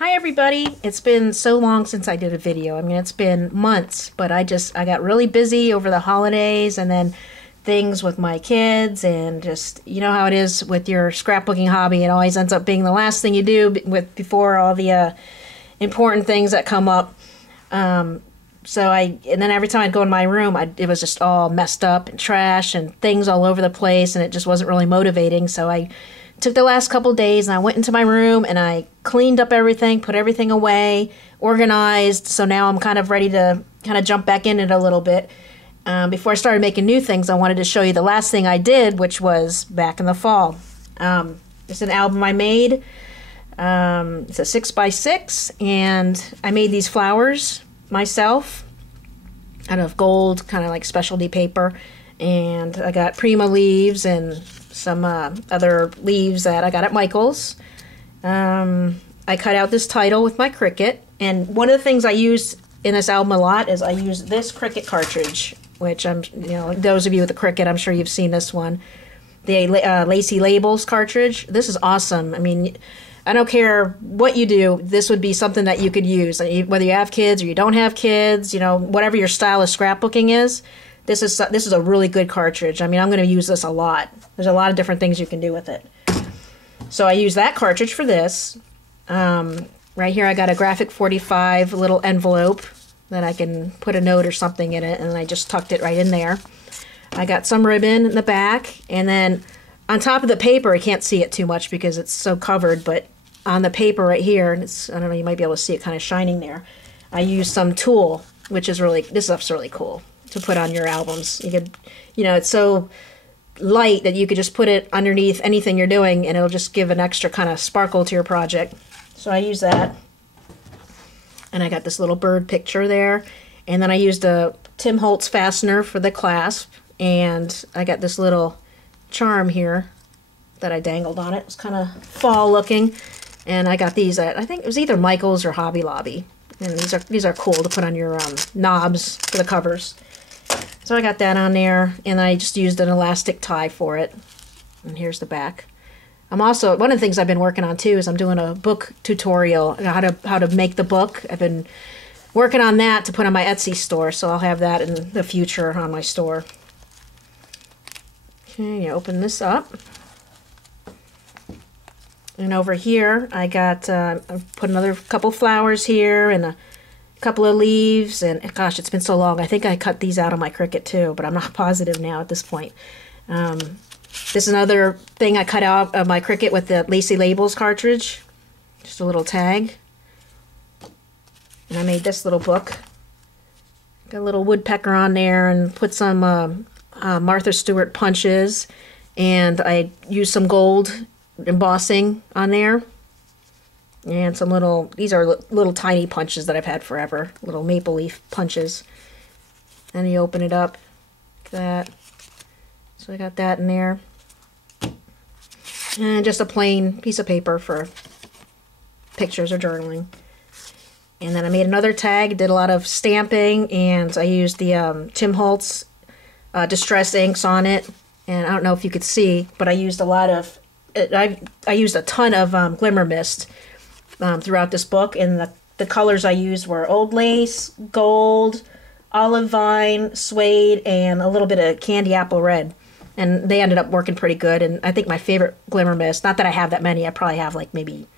Hi everybody. It's been so long since I did a video. I mean, it's been months, but I got really busy over the holidays and then things with my kids, and just, you know how it is with your scrapbooking hobby. It always ends up being the last thing you do before all the important things that come up. And then every time I'd go in my room, it was just all messed up and trash and things all over the place, and it just wasn't really motivating. So I took the last couple days and I went into my room and I cleaned up everything, put everything away, organized. So now I'm kind of ready to kind of jump back in it a little bit. Before I started making new things, I wanted to show you the last thing I did, which was back in the fall. It's an album I made. It's a 6x6, and I made these flowers myself out of gold, kind of like specialty paper. And I got Prima leaves and some other leaves that I got at Michael's. I cut out this title with my Cricut, and one of the things I used in this album a lot is I used this Cricut cartridge, which those of you with the Cricut, I'm sure you've seen this one. The Lacy Labels cartridge. This is awesome. I mean, I don't care what you do, this would be something that you could use. Whether you have kids or you don't have kids, whatever your style of scrapbooking is, this is a really good cartridge. I mean, I'm going to use this a lot. There's a lot of different things you can do with it. So I use that cartridge for this. Right here I got a Graphic 45 little envelope that I can put a note or something in it, and I just tucked it right in there. I got some ribbon in the back, and then on top of the paper, I can't see it too much because it's so covered, but on the paper right here, and I don't know, you might be able to see it kind of shining there, I used some tulle, which is this stuff's really cool to put on your albums. You could, it's so light that you could just put it underneath anything you're doing and it'll just give an extra kind of sparkle to your project. So I use that. And I got this little bird picture there. And then I used a Tim Holtz fastener for the clasp. And I got this little charm here that I dangled on it. It was kind of fall looking. And I got these at, I think it was either Michael's or Hobby Lobby. And these are cool to put on your knobs for the covers. So I got that on there, and I just used an elastic tie for it. And here's the back. I'm also, one of the things I've been working on too is I'm doing a book tutorial, how to make the book. I've been working on that to put on my Etsy store, so I'll have that in the future on my store. Okay, you open this up. And over here I got, I put another couple flowers here and a couple of leaves, and gosh, it's been so long. I think I cut these out on my Cricut too, but I'm not positive now at this point. This is another thing I cut out of my Cricut with the Lacy Labels cartridge. Just a little tag. And I made this little book. Got a little woodpecker on there and put some Martha Stewart punches, and I used some gold embossing on there. And some these are little tiny punches that I've had forever. Little maple leaf punches. And you open it up. Like that. So I got that in there. And just a plain piece of paper for pictures or journaling. And then I made another tag. Did a lot of stamping. And I used the Tim Holtz Distress inks on it. And I don't know if you could see, but I used a lot of... I used a ton of Glimmer Mist throughout this book, and the colors I used were Old Lace, Gold, Olive Vine, Suede, and a little bit of Candy Apple Red. And they ended up working pretty good, and I think my favorite Glimmer Mist, not that I have that many, I probably have like maybe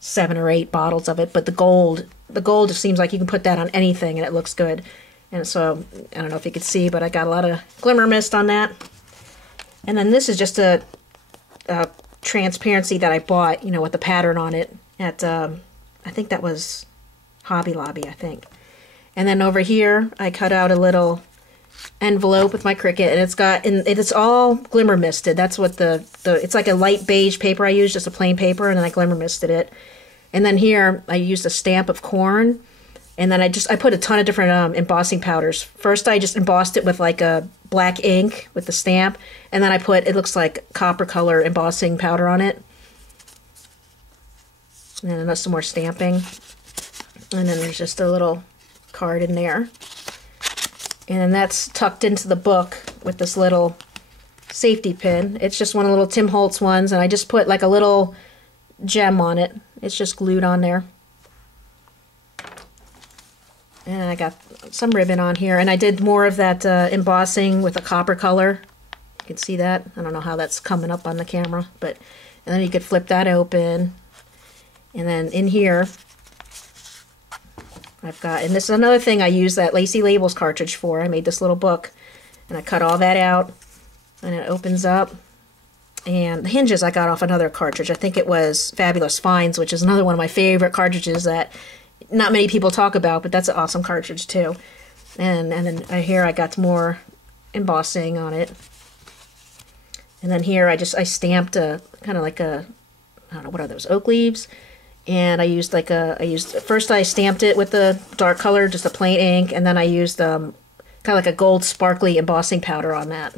7 or 8 bottles of it, but the gold just seems like you can put that on anything and it looks good. And so, I don't know if you could see, but I got a lot of Glimmer Mist on that. And then this is just a transparency that I bought, with the pattern on it at, I think that was Hobby Lobby, I think. And then over here, I cut out a little envelope with my Cricut, and it's all Glimmer Misted. That's what it's like a light beige paper I used, just a plain paper, and then I Glimmer Misted it. And then here, I used a stamp of corn, and then I put a ton of different embossing powders. First, I just embossed it with like a black ink with the stamp, and then I put, it looks like copper color embossing powder on it. And then there's some more stamping. And then there's just a little card in there. And then that's tucked into the book with this little safety pin. It's just one of the little Tim Holtz ones, and I just put like a little gem on it. It's just glued on there. And I got some ribbon on here. And I did more of that embossing with a copper color. You can see that. I don't know how that's coming up on the camera. But and then you could flip that open. And then in here, I've got, and this is another thing I use that Lacy Labels cartridge for. I made this little book. And I cut all that out. And it opens up. And the hinges I got off another cartridge. I think it was Fabulous Finds, which is another one of my favorite cartridges that not many people talk about, but that's an awesome cartridge too. And then here I got more embossing on it. And then here I stamped a kind of like a, I don't know, what are those, oak leaves? And I used first I stamped it with the dark color, just a plain ink, and then I used kind of like a gold sparkly embossing powder on that.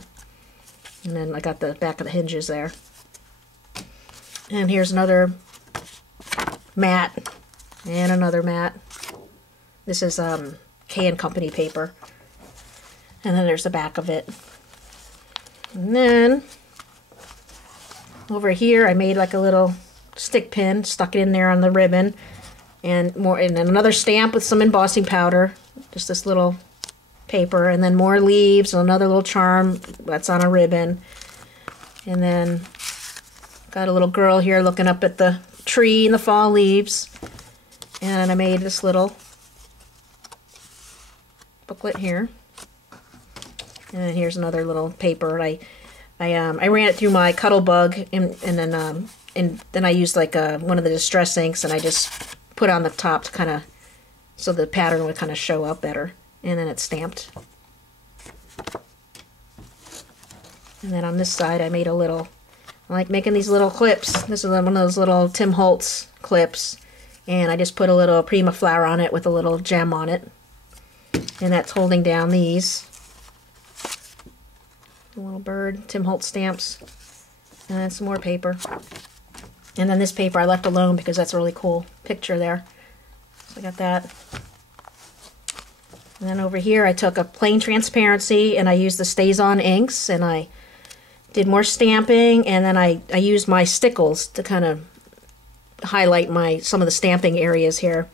And then I got the back of the hinges there. And here's another mat. And another mat. This is K & Company paper. And then there's the back of it. And then over here I made like a little stick pin, stuck it in there on the ribbon. And then another stamp with some embossing powder. Just this little paper, and then more leaves, and another little charm that's on a ribbon. And then got a little girl here looking up at the tree and the fall leaves. And I made this little booklet here. And then here's another little paper. I ran it through my Cuttlebug, and then I used like one of the distress inks, and I just put on the top to kind of, so the pattern would kind of show up better. And then it's stamped. And then on this side I made a little, I like making these little clips. This is one of those little Tim Holtz clips. And I just put a little Prima flower on it with a little gem on it. And that's holding down these. A little bird, Tim Holtz stamps. And then some more paper. And then this paper I left alone because that's a really cool picture there. So I got that. And then over here I took a plain transparency and I used the StazOn inks, and I did more stamping, and then I used my stickles to kind of highlight some of the stamping areas here.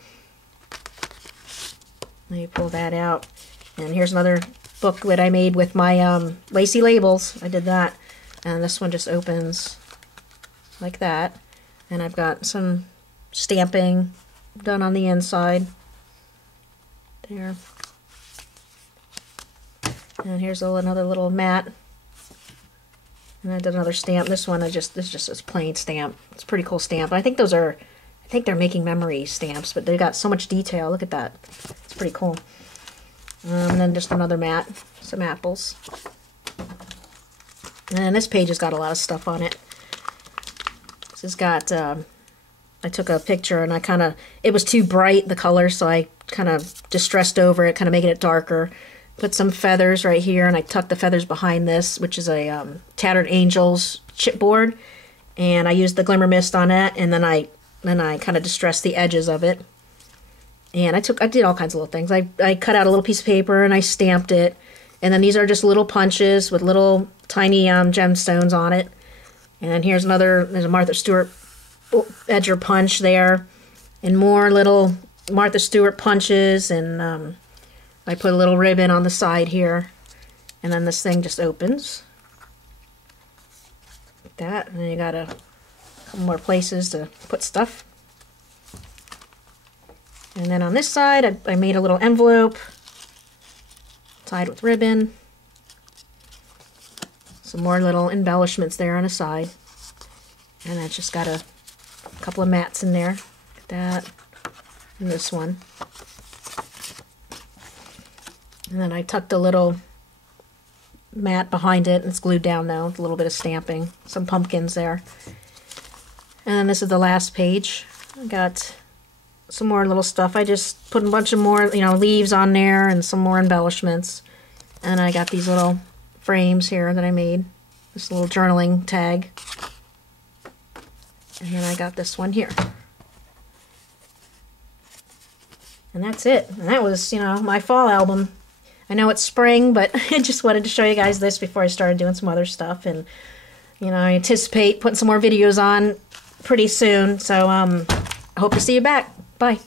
Let me pull that out. And here's another book that I made with my Lacy Labels. I did that. And this one just opens like that. And I've got some stamping done on the inside. There. And here's another little mat. And I did another stamp. This one this is just a plain stamp. It's a pretty cool stamp. I think they're making memory stamps, but they got so much detail. Look at that. It's pretty cool. And then just another mat, some apples. And this page has got a lot of stuff on it. This has got, I took a picture and it was too bright, the color, so I kind of distressed over it, kind of making it darker. Put some feathers right here, and I tucked the feathers behind this, which is a Tattered Angels chipboard. And I used the Glimmer Mist on it, and then I kind of distressed the edges of it. And I did all kinds of little things. I cut out a little piece of paper and I stamped it. And then these are just little punches with little tiny gemstones on it. And then there's a Martha Stewart edger punch there. And more little Martha Stewart punches. And I put a little ribbon on the side here. And then this thing just opens. Like that. And then you got a couple more places to put stuff. And then on this side, I made a little envelope tied with ribbon. Some more little embellishments there on the side. And I just got a couple of mats in there. Like that. And this one. And then I tucked a little mat behind it. It's glued down now with a little bit of stamping. Some pumpkins there. And then this is the last page. I got some more little stuff. I just put a bunch of more, leaves on there and some more embellishments. And I got these little frames here that I made. This little journaling tag. And then I got this one here. And that's it. And that was, my fall album. I know it's spring, but I just wanted to show you guys this before I started doing some other stuff. And, I anticipate putting some more videos on pretty soon. So, I hope to see you back. Bye.